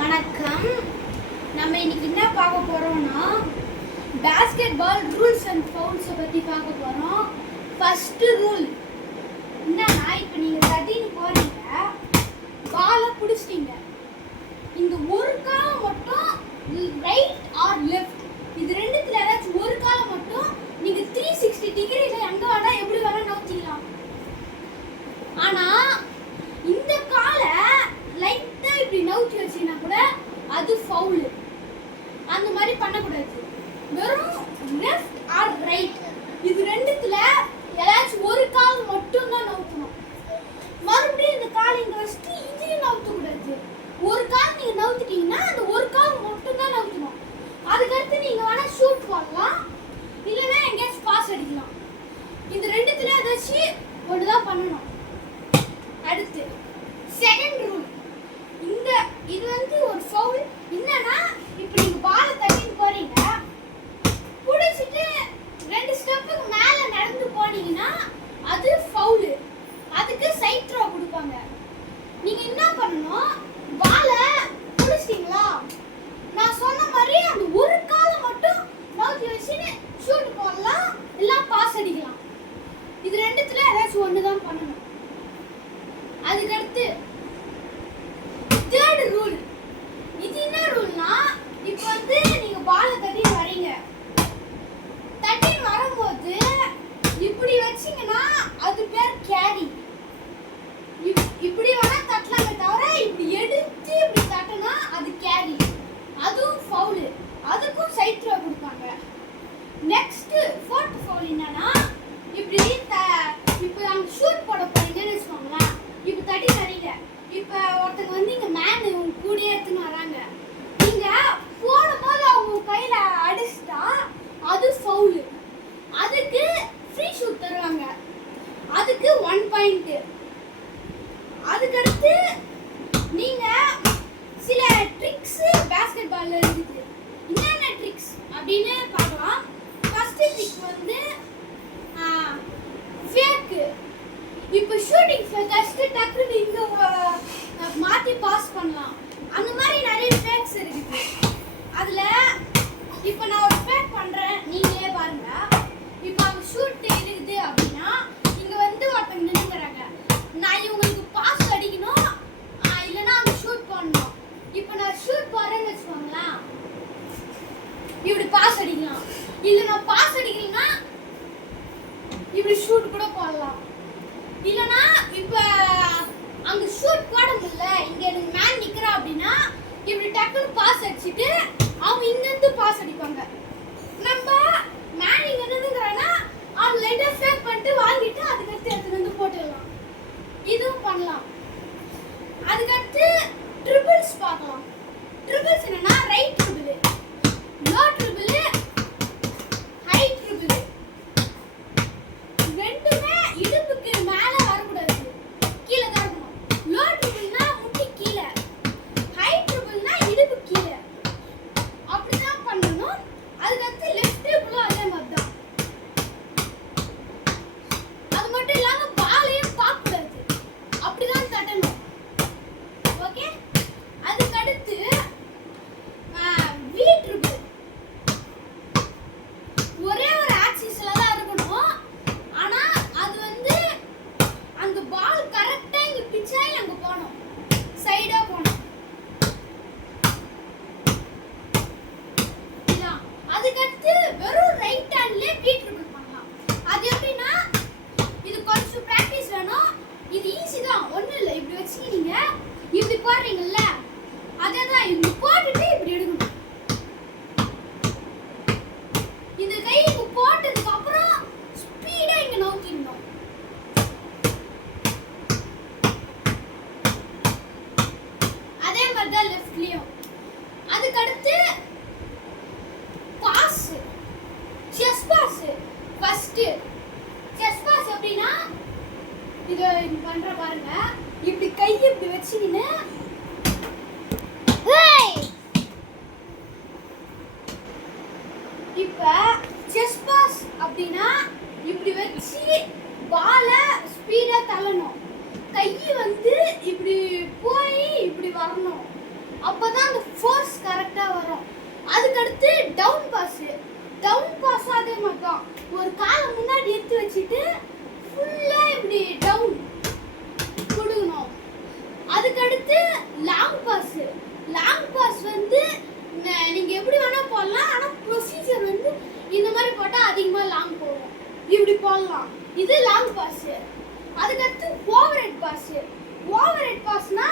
வணக்கம். நம்ம இன்னைக்கு என்ன பார்க்க போறோம்னா basketball rules and fouls பத்தி பார்க்க போறோம். ஃபர்ஸ்ட் ரூல் என்னன்னா, இப்போ நீங்க தட்டின்னு போறீங்க, பாலை பிடிச்சிட்டீங்க, இந்த ஒரு காலம் மட்டும் ரைட் ஆர் லெஃப்ட், இது ரெண்டுத்துல ஏதாச்சும் ஒரு காலம் மட்டும் நீங்க 360 டிகிரில எங்க வேணா எப்படி வேணா நவுத்திக்கலாம். ஆனா இந்த காலை லைட்டா இப்படி நவுத்தி வச்சீங்கன்னா கூட அது ஃபவுல். அந்த மாதிரி பண்ணக்கூடாது. வெறும் லெஃப்ட் ஆர் ரைட் இது ரெண்டுத்துல ஏதாச்சும் ஒரு கால் மட்டும் தான் நவுத்தணும். மறுபடியும் இந்த கால் இங்க வச்சுட்டு இதையும் நவுத்தக்கூடாது. ஒரு கால் நீங்க நவுத்திட்டீங்கன்னா அந்த ஒரு கால் மட்டும் தான் நவுத்தணும். அதுக்கடுத்து நீங்க வேணா ஷூட் பண்ணலாம், இல்லைன்னா எங்கேயாச்சும் பாஸ் அடிக்கலாம். இந்த ரெண்டுத்துல ஏதாச்சும் ஒண்ணுதான் பண்ணணும். அடுத்து செகண்ட் ரூல், இது வந்து ஒரு ஃபவுல். என்னன்னா, இப்போ நீங்க பாலை தட்டிட்டு போறீங்க, புடிச்சிட்டு 2 ஸ்டெப்புக்கு மேல நடந்து போனீங்கன்னா அது ஃபவுல். அதுக்கு சைட் த்ரோ கொடுப்பாங்க. நீங்க என்ன பண்ணணும், பாலை புடிச்சிட்டீங்களா, நான் சொன்ன மாதிரி அந்த ஒரு காலை மட்டும் நவுத்தி வச்சுன்னு ஷூட் போடலாம், இல்ல பாஸ் அடிக்கலாம். இது ரெண்டுத்துல ஏதாச்சும் ஒன்று தான் பண்ணணும். அதுக்கடுத்து தேர்ட் ரூல், இது என்ன ரூல்னா, இப்போ வந்து நீங்க பாலை தட்டி வரீங்க, தட்டி வரும்போது இப்படி வச்சீங்கன்னா அது பேர் கேரி. இப்படி வேணா தட்டலாமே தவிர இப்படி எடுத்து இப்படி தட்டினா அது கேரி, அதுவும் ஃபவுல். அதுக்கும் சைட் த்ரோ கொடுப்பாங்க. நெக்ஸ்ட் ஃபோர்த் ஃபவுல் என்னன்னா, இப்படி இப்போ அங்க ஷூட் போட போறீங்கன்னு வச்சுக்கோங்களேன், இப்போ தட்டி வரீங்க, இப்போ ஒருத்தங்க வந்து இங்க மேன் உங்க கூடயே எடுத்துன்னு வராங்க, நீங்க போடும்போது அவங்க கையில அடிச்சிட்டா அது ஃபவுல். அதுக்கு ஃப்ரீ ஷூட் தருவாங்க, அதுக்கு 1 பாயிண்ட். அதுக்கடுத்து நீங்க சில ட்ரிக்ஸ் பாஸ்கெட் பால்ல இருக்குது. என்னென்ன ட்ரிக்ஸ் அப்படின்னு பார்க்கலாம். ஃபர்ஸ்ட் ட்ரிக் வந்து ஃபேக். இப்போ ஷூட்டிங் ஃபர்ஸ்ட் டக்குனு இங்க மாத்தி பாஸ் பண்ணலாம். அந்த மாதிரி நிறைய ஃபேக்ஸ் இருக்குது. அதுல இப்போ நான் ஒரு ஃபேக் பண்றேன், நீங்களே பாருங்க. இப்போ அவங்க ஷூட் இருக்குது அப்படின்னா இங்க வந்து ஒருத்தங்க நின்னுங்கறாங்க, நான் இவங்களுக்கு பாஸ் அடிக்கணும், இல்லைன்னா அவங்க ஷூட் பண்ணணும். இப்போ நான் ஷூட் போறேன்னு வச்சுக்கோங்களேன், இப்படி பாஸ் அடிக்கலாம், இல்லை நான் பாஸ் அடிக்கலைன்னா இப்படி ஷூட் கூட போடலாம். இல்லைன்னா இப்போ அங்க ஷூட் போட முடியல, இங்க எனக்கு மேன் நிக்கிறா அப்படின்னா இப்படி டக்குன்னு பாஸ் அடிச்சுட்டு அவங்க இங்க இருந்து பாஸ் அடிப்பாங்க. நம்ம மேன் இங்க நின்னுங்கறானா அவங்க லைட்டா ஃபேக் பண்ணிட்டு வாங்கிட்டு அதுக்கடுத்து எடுத்து வந்து போட்டுடலாம். இதுவும் பண்ணலாம். அதுக்கடுத்து ட்ரிபிள்ஸ் பார்க்கலாம். ட்ரிபிள்ஸ் என்னன்னா, right triple, low triple, high triple. ரெண்டுமே இடுப்புக்கு மேல வரக்கூடாது, கீழே தான் இருக்கணும். லோ ட்ரிபிள்னா முட்டி கீழே, ஹை ட்ரிபிள்னா இடுப்பு கீழே. அப்படிதான் பண்ணணும். அதுக்கடுத்து லெஃப்ட் ட்ரிபிளும் அதே மாதிரி தான். அது மட்டும் இல்லாம பாலையும் பார்க்கக்கூடாது, அப்படிதான் தட்டணும். ஓகே. அதுக்கடுத்து வி ட்ரிபிள், ஒரே ஒரு ஆக்சிஸ்ல தான் இருக்கணும். ஆனா அது வந்து அந்த பால் கரெக்டா இங்க பிச்சாய் அங்க போணும், சைடா போணும். அதுக்கடுத்து வெறும் ரைட் ஹேண்ட்லயே வி ட்ரிபிள் பண்ணலாம். அது எப்படின்னா, இது கொஞ்சம் பிராக்டிஸ் வேணும். இது ஈஸி தான், ஒண்ணும் இல்லை. இப்படி வச்சுக்கிட்டீங்க, இப்படி போடுறீங்கல்ல, அதேதான் இப்படி போட்டுட்டு இப்படி எடுக்கணும். இந்த கை இங்க போட்டதுக்கு அப்புறம் ஸ்பீடா இங்க நோக்கிடணும். அதே மாதிரி தான் லெஃப்ட்லயும். அதுக்கடுத்து pass, chess pass. First chess pass அப்படின்னா, இது பண்ற பாருங்க, இப்படி கை இப்படி வச்சுக்கின்னு இப்ப செஸ் பாஸ் அப்படின்னா இப்படி வச்சு பாலை ஸ்பீடா தள்ளணும், கை வந்து இப்படி போய் இப்படி வரணும். அப்பதான் அந்த ஃபோர்ஸ் கரெக்டா வரும். அதுக்கடுத்து டவுன் பாஸ். டவுன் பாஸ் அதே மாதிரி தான். ஒரு காலை முன்னாடி எடுத்து வச்சுட்டு ஃபுல்லா இப்படி டவுன் கொடுக்கணும். அதுக்கடுத்து லாங் பாஸ். லாங் பாஸ் வந்து நீங்க எப்படி வேணா போடலாம். ஆனா ப்ரொசீஜர் வந்து இந்த மாதிரி போட்டா அதிகமா லாங் போகும். இப்படி போடலாம். இது லாங் பாஸ். அதுக்கடுத்து over head pass. Over head பாஸ்னா